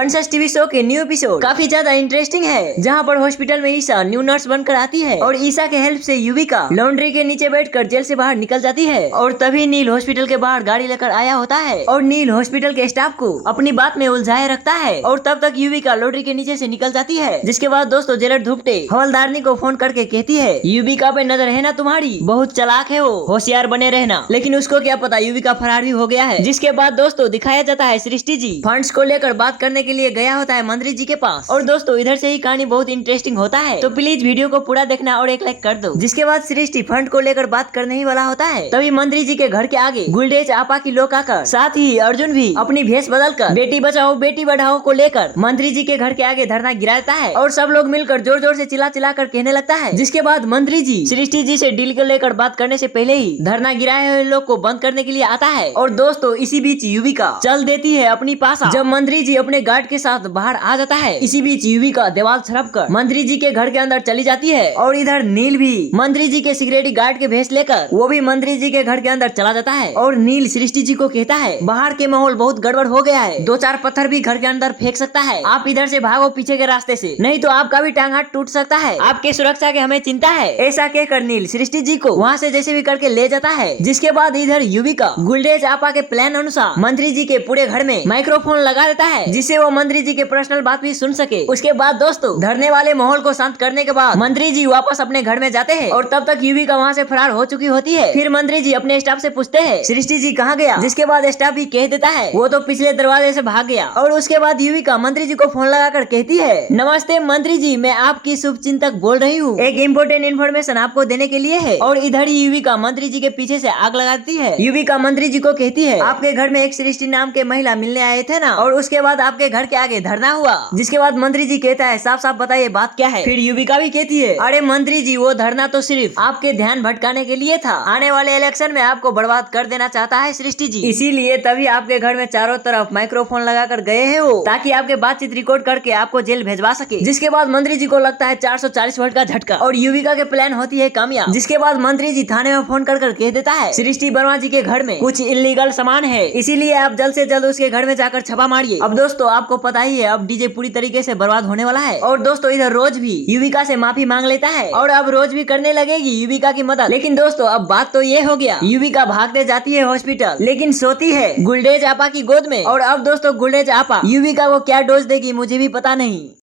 Princess TV show के new episode काफी ज्यादा इंटरेस्टिंग है, जहां पर हॉस्पिटल में ईशा न्यू नर्स बनकर आती है और ईशा के हेल्प से युविका लॉन्ड्री के नीचे बैठकर जेल से बाहर निकल जाती है। और तभी नील हॉस्पिटल के बाहर गाड़ी लेकर आया होता है और नील हॉस्पिटल के स्टाफ को अपनी बात में उलझाए रखता है। और तब तक युविका लॉन्ड्री के नीचे से निकल जाती है, जिसके बाद दोस्तों जेलर धुपटे हवलदारनी को फोन करके कहती है युविका पे नजर है ना तुम्हारी, बहुत चालाक है वो, होशियार बने रहना। लेकिन उसको क्या पता युविका फरार भी हो गया है। जिसके बाद दोस्तों दिखाया जाता है सृष्टि जी फंड्स को लेकर बात करने के लिए गया होता है मंत्री जी के पास। और दोस्तों इधर से ही कहानी बहुत इंटरेस्टिंग होता है, तो प्लीज वीडियो को पूरा देखना और एक लाइक कर दो। जिसके बाद सृष्टि फंड को लेकर बात करने ही वाला होता है, तभी मंत्री जी के घर के आगे गुलडेज आपा की लोग आकर, साथ ही अर्जुन भी अपनी भेष बदलकर बेटी बचाओ बेटी बढ़ाओ को लेकर मंत्री जी के घर के आगे धरना गिरा देता है और सब लोग मिलकर जोर जोर से चिल्ला चिल्ला कर कहने लगता है। जिसके बाद मंत्री जी सृष्टि जी से डील को लेकर बात करने से पहले ही धरना गिराए हुए लोग को बंद करने के लिए आता है। और दोस्तों इसी बीच युविका चल देती है अपनी पासा, जब मंत्री जी अपने गार्ड के साथ बाहर आ जाता है। इसी बीच युविका दीवार छड़प कर मंत्री जी के घर के अंदर चली जाती है और इधर नील भी मंत्री जी के सिक्योरिटी गार्ड के भेष लेकर वो भी मंत्री जी के घर के अंदर चला जाता है। और नील सृष्टि जी को कहता है बाहर के माहौल बहुत गड़बड़ हो गया है, 2-4 पत्थर भी घर के अंदर फेंक सकता है, आप इधर से भागो पीछे के रास्ते से, नहीं तो आपका भी टांग हाथ टूट सकता है, आपके सुरक्षा के हमें चिंता है। ऐसा कहकर नील सृष्टि जी को वहाँ से जैसे भी करके ले जाता है। जिसके बाद इधर युविका गुलडेज आपा के प्लान अनुसार मंत्री जी के पूरे घर में माइक्रोफोन लगा देता है, जिससे वो मंत्री जी के पर्सनल बात भी सुन सके। उसके बाद दोस्तों धरने वाले माहौल को शांत करने के बाद मंत्री जी वापस अपने घर में जाते हैं और तब तक युविका वहाँ से फरार हो चुकी होती है। फिर मंत्री जी अपने स्टाफ से पूछते हैं सृष्टि जी कहाँ गया, जिसके बाद स्टाफ भी कह देता है वो तो पिछले दरवाजे से भाग गया। और उसके बाद युविका मंत्री जी को फोन लगाकर कहती है नमस्ते मंत्री जी, मैं आपकी शुभचिंतक बोल रही हूँ, एक इम्पोर्टेंट इन्फॉर्मेशन आपको देने के लिए है। और इधर ही युविका मंत्री जी के पीछे से आग लगाती है। युविका मंत्री जी को कहती है आपके घर में एक सृष्टि नाम के महिला मिलने आए थे ना, और उसके बाद आपके घर के आगे धरना हुआ। जिसके बाद मंत्री जी कहता है साफ साफ बताइए बात क्या है। फिर युविका भी कहती है अरे मंत्री जी वो धरना तो सिर्फ आपके ध्यान भटकाने के लिए था, आने वाले इलेक्शन में आपको बर्बाद कर देना चाहता है सृष्टि जी, इसीलिए तभी आपके घर में चारों तरफ माइक्रोफोन लगाकर गए हैं वो, ताकि आपके बातचीत रिकॉर्ड करके आपको जेल भेजवा सके। जिसके बाद मंत्री जी को लगता है 440 वोल्ट का झटका और युविका के प्लान होती है कामयाब। जिसके बाद मंत्री जी थाने में फोन कर कह देता है सृष्टि वर्मा जी के घर में कुछ इलीगल सामान है, इसीलिए आप जल्द से जल्द उसके घर में जाकर छापा मारिए। अब दोस्तों आपको पता ही है अब डीजे पूरी तरीके से बर्बाद होने वाला है। और दोस्तों इधर रोज भी युविका से माफी मांग लेता है और अब रोज भी करने लगेगी युविका की मदद। लेकिन दोस्तों अब बात तो ये हो गया, युविका भागते जाती है हॉस्पिटल, लेकिन सोती है गुलडेज आपा की गोद में। और अब दोस्तों गुलडेज आपा युविका को क्या डोज देगी मुझे भी पता नहीं।